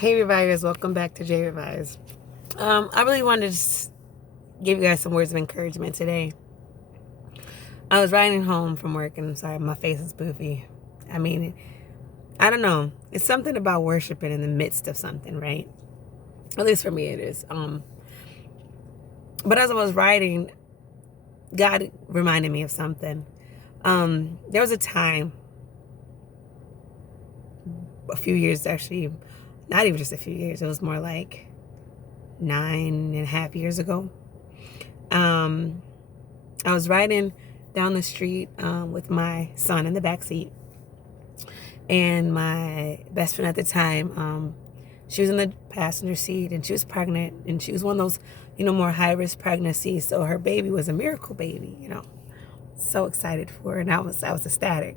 Hey Revisers, welcome back to J Revise. I really wanted to just give you guys some words of encouragement today. I was riding home from work, and I'm sorry, my face is poofy. I mean, I don't know. It's something about worshiping in the midst of something, right? At least for me, it is. But as I was riding, God reminded me of something. There was a time, a few years actually, not even just a few years. It was more like 9.5 years ago. I was riding down the street with my son in the back seat, and my best friend at the time, she was in the passenger seat, and she was pregnant, and she was one of those, more high risk pregnancies. So her baby was a miracle baby, So excited for her, and I was ecstatic,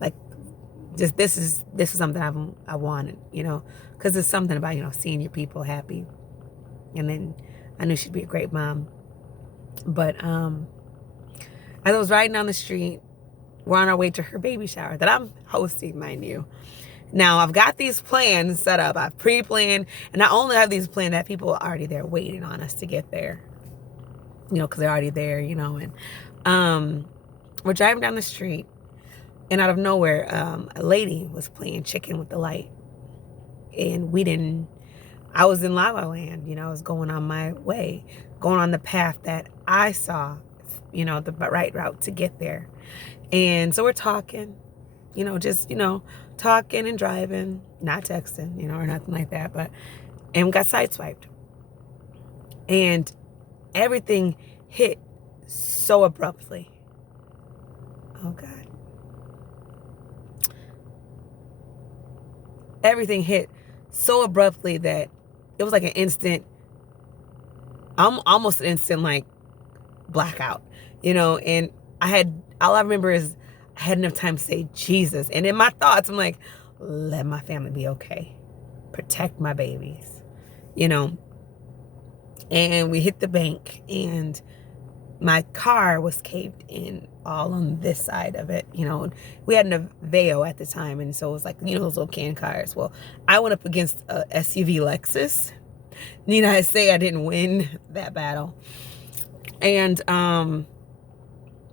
like just this is something I wanted, because it's something about seeing your people happy, and then I knew she'd be a great mom. But as I was riding down the street, we're on our way to her baby shower that I'm hosting, mind you. Now, I've got these plans set up. I've pre-planned, and I only have these planned that people are already there waiting on us to get there, because they're already there, and we're driving down the street, and out of nowhere, a lady was playing chicken with the light, and I was in La La Land, I was going on my way, going on the path that I saw, the right route to get there. And so we're talking, just, talking and driving, not texting, or nothing like that. And we got sideswiped. And everything hit so abruptly. Oh, God. Everything hit so abruptly that it was like an instant, almost an instant, like, blackout, and all I remember is I had enough time to say Jesus, and in my thoughts I'm like, let my family be okay, protect my babies, and we hit the bank, and my car was caved in all on this side of it. We had an Aveo at the time, and so it was like, those little can cars. Well, I went up against a SUV Lexus. Need I say I didn't win that battle. And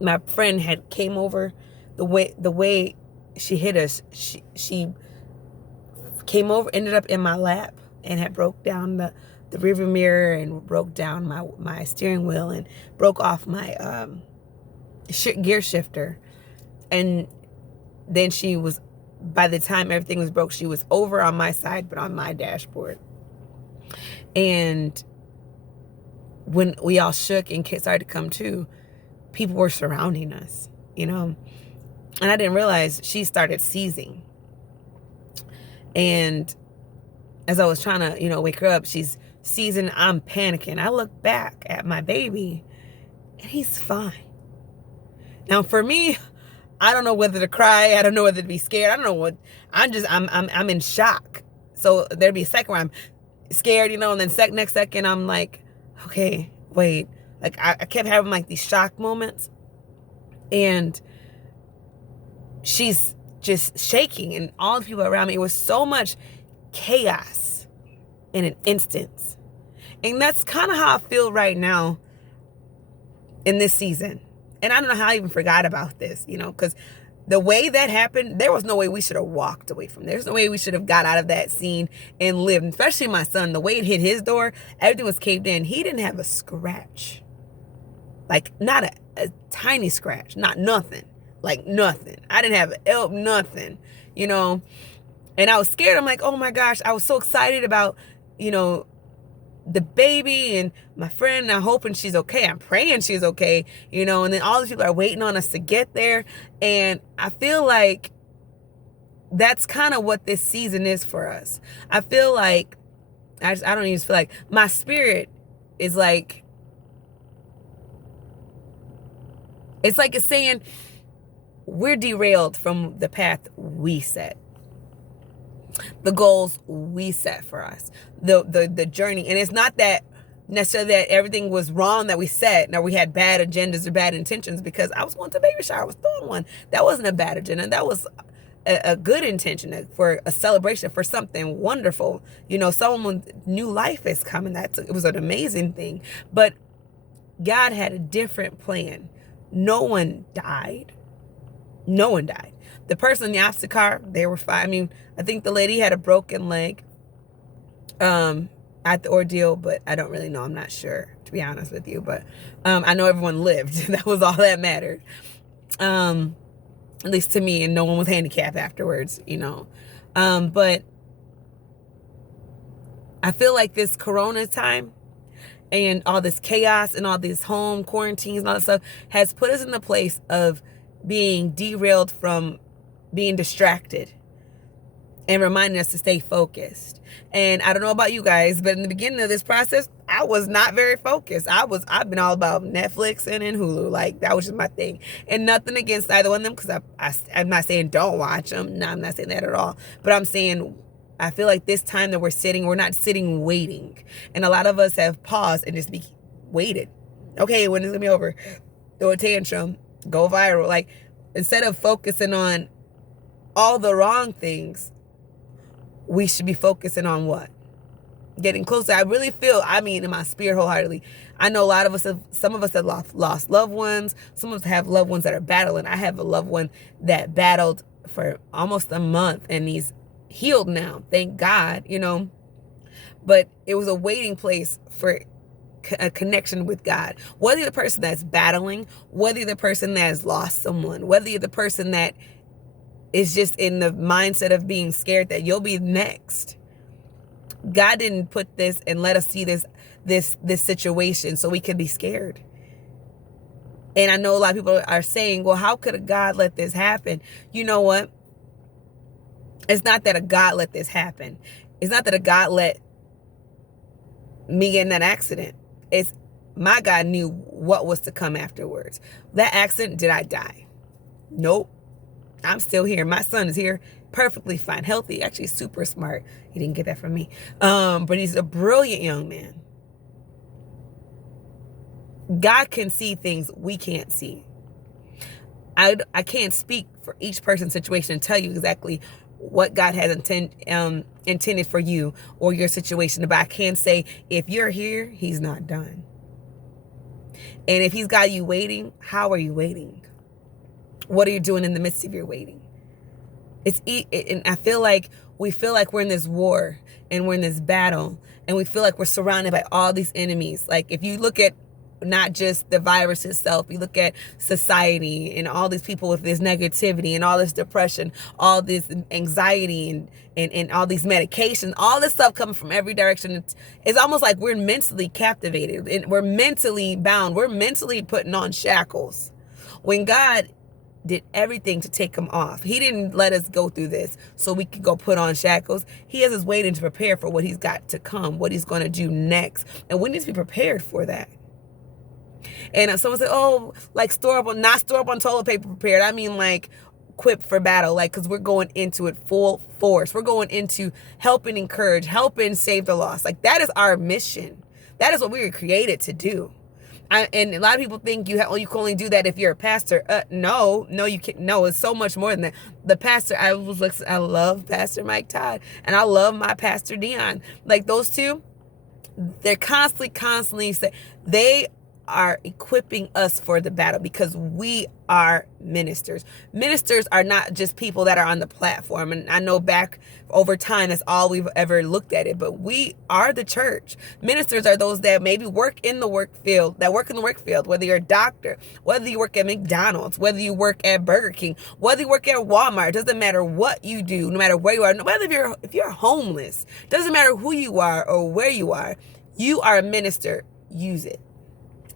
my friend had came over the way she hit us. She came over, ended up in my lap, and had broke down the rearview mirror, and broke down my steering wheel, and broke off my gear shifter. And then she was, by the time everything was broke, she was over on my side, but on my dashboard. And when we all shook and started to come to, people were surrounding us, and I didn't realize she started seizing. And as I was trying to, wake her up, she's seizing, I'm panicking. I look back at my baby, and he's fine. Now, for me, I don't know whether to cry. I don't know whether to be scared. I don't know what. I'm in shock. So there'd be a second where I'm scared, and then next second I'm like, okay, wait. Like I kept having like these shock moments, and she's just shaking, and all the people around me, it was so much chaos in an instant. And that's kind of how I feel right now in this season. And I don't know how I even forgot about this, because the way that happened, there was no way we should have walked away from there. There's no way we should have got out of that scene and lived. Especially my son, the way it hit his door, everything was caved in. He didn't have a scratch. Like, not a tiny scratch. Not nothing. Like, nothing. I didn't have nothing, And I was scared. I'm like, oh my gosh. I was so excited about, the baby and my friend, and I'm hoping she's okay. I'm praying she's okay, and then all these people are waiting on us to get there. And I feel like that's kind of what this season is for us. I feel like, I don't even feel like, my spirit is like, it's saying we're derailed from the path we set, the goals we set for us, the journey. And it's not that necessarily that everything was wrong that we set, or we had bad agendas or bad intentions, because I was going to a baby shower. I was throwing one. That wasn't a bad agenda. That was a good intention, for a celebration, for something wonderful. Someone with new life is coming. It was an amazing thing. But God had a different plan. No one died. No one died. The person in the opposite car, they were fine. I mean, I think the lady had a broken leg at the ordeal, but I don't really know. I'm not sure, to be honest with you. But I know everyone lived. That was all that mattered. At least to me, and no one was handicapped afterwards, But I feel like this Corona time and all this chaos and all these home quarantines and all that stuff has put us in the place of being derailed from being distracted and reminding us to stay focused. And I don't know about you guys, but in the beginning of this process, I was not very focused. I've been all about Netflix and Hulu. Like, that was just my thing. And nothing against either one of them, because I'm not saying don't watch them. No, I'm not saying that at all. But I'm saying, I feel like this time that we're not sitting waiting. And a lot of us have paused and just waited. Okay, when is it going to be over? Throw a tantrum, go viral. Like, instead of focusing on all the wrong things, we should be focusing on what? Getting closer. I really feel, in my spirit wholeheartedly, I know some of us have lost loved ones. Some of us have loved ones that are battling. I have a loved one that battled for almost a month, and he's healed now. Thank God, But it was a waiting place for a connection with God. Whether you're the person that's battling, whether you're the person that has lost someone, whether you're the person that is just in the mindset of being scared that you'll be next. God didn't put this and let us see this situation so we could be scared. And I know a lot of people are saying, well, how could a God let this happen? You know what? It's not that a God let this happen. It's not that a God let me get in that accident. It's my God knew what was to come afterwards. That accident, did I die? Nope. I'm still here. My son is here, perfectly fine, healthy, actually super smart. He didn't get that from me. But he's a brilliant young man. God can see things we can't see. I can't speak for each person's situation and tell you exactly what God has intended for you or your situation. But I can say, if you're here, he's not done. And if he's got you waiting, how are you waiting? What are you doing in the midst of your waiting? And I feel like we're in this war and we're in this battle, and we feel like we're surrounded by all these enemies. Like, if you look at not just the virus itself, you look at society and all these people with this negativity and all this depression, all this anxiety and all these medications, all this stuff coming from every direction. It's almost like we're mentally captivated and we're mentally bound. We're mentally putting on shackles. When God did everything to take them off. He didn't let us go through this so we could go put on shackles. He has us waiting to prepare for what he's got to come, what he's going to do next. And we need to be prepared for that. And someone said, oh, like not store up on toilet paper prepared. I mean, like, equipped for battle, like, because we're going into it full force. We're going into helping encourage, helping save the lost. Like, that is our mission. That is what we were created to do. And a lot of people think you can only do that if you're a pastor. No, you can't. No, it's so much more than that. The pastor, I love Pastor Mike Todd, and I love my Pastor Dion. Like, those two, they're constantly say they are equipping us for the battle, because we are ministers. Ministers are not just people that are on the platform. And I know back over time, that's all we've ever looked at it, but we are the church. Ministers are those that maybe work in the work field, whether you're a doctor, whether you work at McDonald's, whether you work at Burger King, whether you work at Walmart. It doesn't matter what you do, no matter where you are, no matter if you're homeless, doesn't matter who you are or where you are a minister. Use it.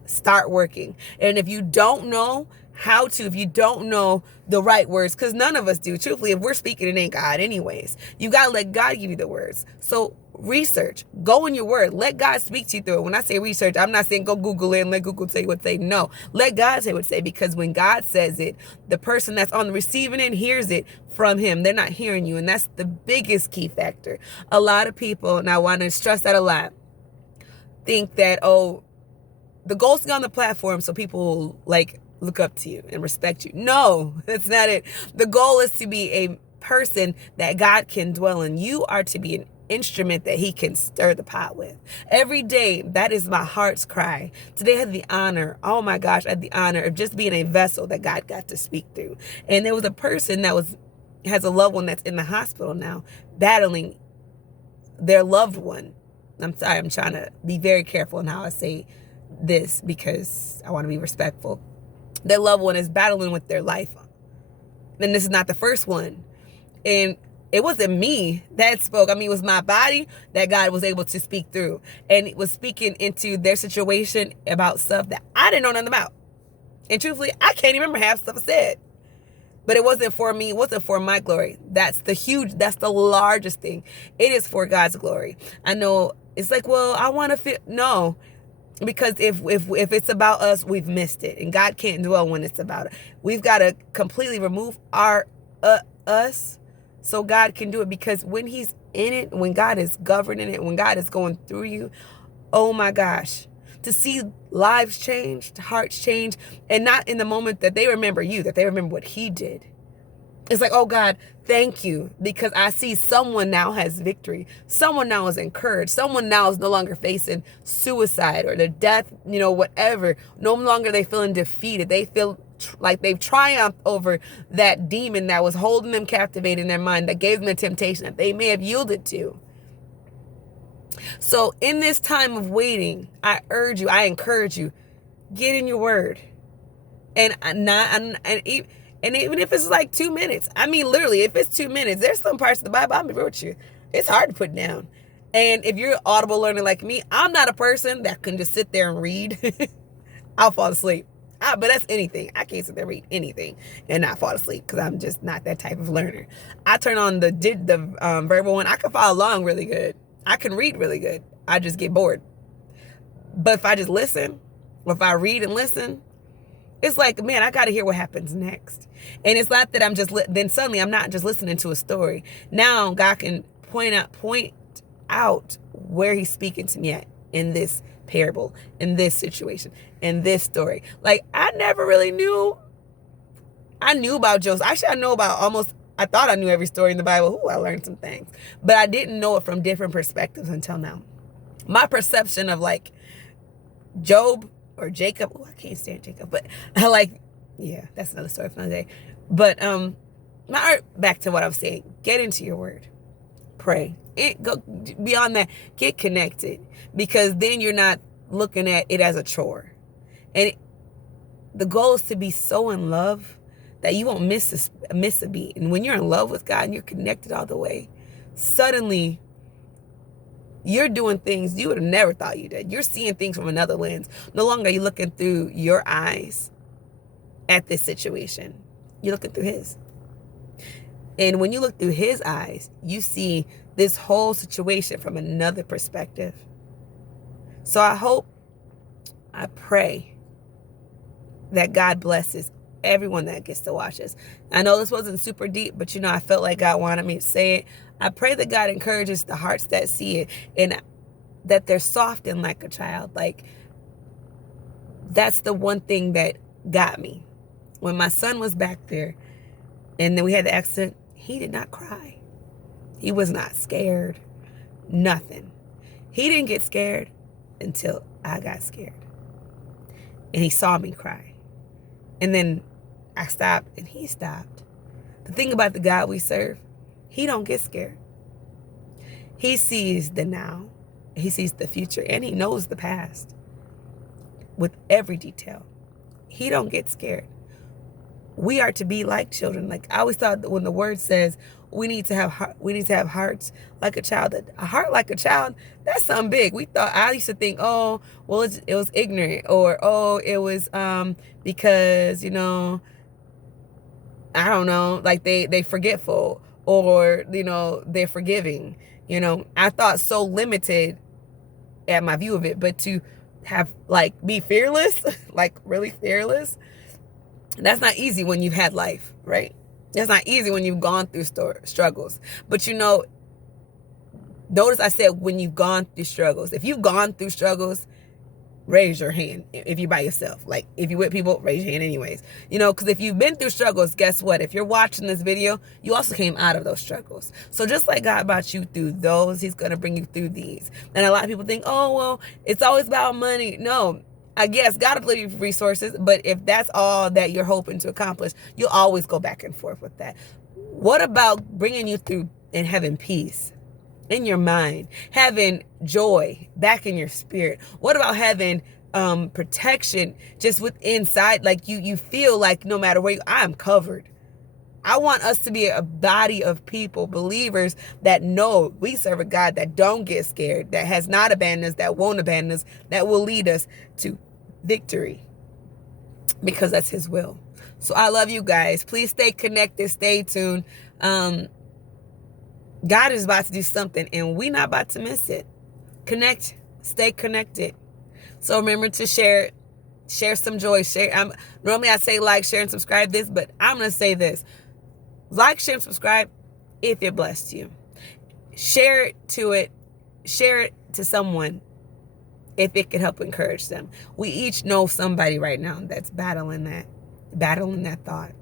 Start working. And if you don't know if you don't know the right words, because none of us do, truthfully, if we're speaking, it ain't God anyways. You got to let God give you the words. So research, go in your word, let God speak to you through it. When I say research, I'm not saying go Google it and let Google tell you what to say. No, let God say what to say, because when God says it, the person that's on the receiving end hears it from him. They're not hearing you. And that's the biggest key factor. A lot of people, and I want to stress that a lot, think that, the goal is to get on the platform so people will, like, look up to you and respect you. No, that's not it. The goal is to be a person that God can dwell in. You are to be an instrument that he can stir the pot with. Every day, that is my heart's cry. Today I had the honor, oh my gosh, I had the honor of just being a vessel that God got to speak through. And there was a person that has a loved one that's in the hospital now, battling their loved one. I'm sorry, I'm trying to be very careful in how I say this because I want to be respectful. Their loved one is battling with their life. And this is not the first one. And it wasn't me that spoke. I mean, it was my body that God was able to speak through. And it was speaking into their situation about stuff that I didn't know nothing about. And truthfully, I can't even remember half stuff I said. But it wasn't for me. It wasn't for my glory. That's the largest thing. It is for God's glory. I know it's like, well, I want to feel, no. Because if it's about us, we've missed it. And God can't dwell when it's about it. We've got to completely remove our us so God can do it. Because when he's in it, when God is governing it, when God is going through you, oh my gosh, to see lives change, hearts change, and not in the moment that they remember you, that they remember what he did. It's like, oh God, thank you, because I see someone now has victory. Someone now is encouraged. Someone now is no longer facing suicide or the death, whatever. No longer they feeling defeated. They feel like they've triumphed over that demon that was holding them captivated in their mind, that gave them the temptation that they may have yielded to. So in this time of waiting, I encourage you, get in your word. And even if it's like 2 minutes, I mean, literally, if it's 2 minutes, there's some parts of the Bible, I'll be real with you, it's hard to put down. And if you're an audible learner like me, I'm not a person that can just sit there and read. I'll fall asleep. But that's anything. I can't sit there and read anything and not fall asleep because I'm just not that type of learner. I turn on the verbal one. I can follow along really good. I can read really good. I just get bored. But if I just listen, or if I read and listen, it's like, man, I got to hear what happens next. And it's not that I'm just, then suddenly I'm not just listening to a story. Now God can point out where he's speaking to me at in this parable, in this situation, in this story. Like, I never really knew. I knew about Joseph. Actually, I thought I knew every story in the Bible. Ooh, I learned some things. But I didn't know it from different perspectives until now. My perception of like Job or Jacob. Oh, I can't stand Jacob. But I like, yeah, that's another story for another day. But back to what I was saying. Get into your word. Pray. Go beyond that. Get connected. Because then you're not looking at it as a chore. And the goal is to be so in love that you won't miss a beat. And when you're in love with God and you're connected all the way, suddenly you're doing things you would have never thought you did. You're seeing things from another lens. No longer are you looking through your eyes at this situation. You're looking through his. And when you look through his eyes, you see this whole situation from another perspective. So I pray that God blesses everyone that gets to watch this. I know this wasn't super deep, but I felt like God wanted me to say it. I pray that God encourages the hearts that see it and that they're softened like a child. Like, that's the one thing that got me. When my son was back there and then we had the accident, he did not cry. He was not scared. Nothing. He didn't get scared until I got scared. And he saw me cry. And then I stopped and he stopped. The thing about the God we serve, he don't get scared. He sees the now. He sees the future. And he knows the past with every detail. He don't get scared. We are to be like children. Like, I always thought that when the word says we need to have hearts like a child, a heart like a child, that's something big. I used to think, oh, well, it was ignorant, or oh, it was because I don't know, like they forgetful, or they're forgiving. I thought so limited at my view of it, but to have be fearless, like really fearless. That's not easy when you've had life, right? That's not easy when you've gone through struggles. But notice I said when you've gone through struggles. If you've gone through struggles, raise your hand. If you're by yourself, like if you're with people, raise your hand anyways. You know, because if you've been through struggles, guess what? If you're watching this video, you also came out of those struggles. So just like God brought you through those, he's going to bring you through these. And a lot of people think, oh, well, it's always about money. No, I guess God will give you resources, but if that's all that you're hoping to accomplish, you'll always go back and forth with that. What about bringing you through and having peace in your mind, having joy back in your spirit? What about having protection just with inside? Like you feel like no matter where I'm covered. I want us to be a body of people, believers that know we serve a God that don't get scared, that has not abandoned us, that won't abandon us, that will lead us to victory because that's his will. So I love you guys. Please stay connected, stay tuned. God is about to do something and we're not about to miss it. Connect, stay connected. So remember to share some joy. Normally I say like, share, and subscribe this, but I'm going to say this. Like, share, and subscribe if it blessed you. Share it to someone if it could help encourage them. We each know somebody right now that's battling that thought.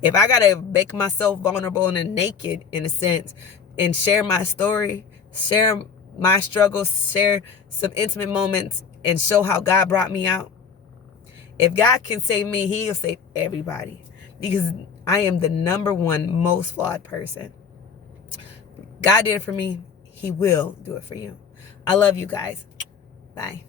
If I got to make myself vulnerable and naked in a sense and share my story, share my struggles, share some intimate moments and show how God brought me out. If God can save me, he'll save everybody. Because I am the number one most flawed person. God did it for me. He will do it for you. I love you guys. Bye.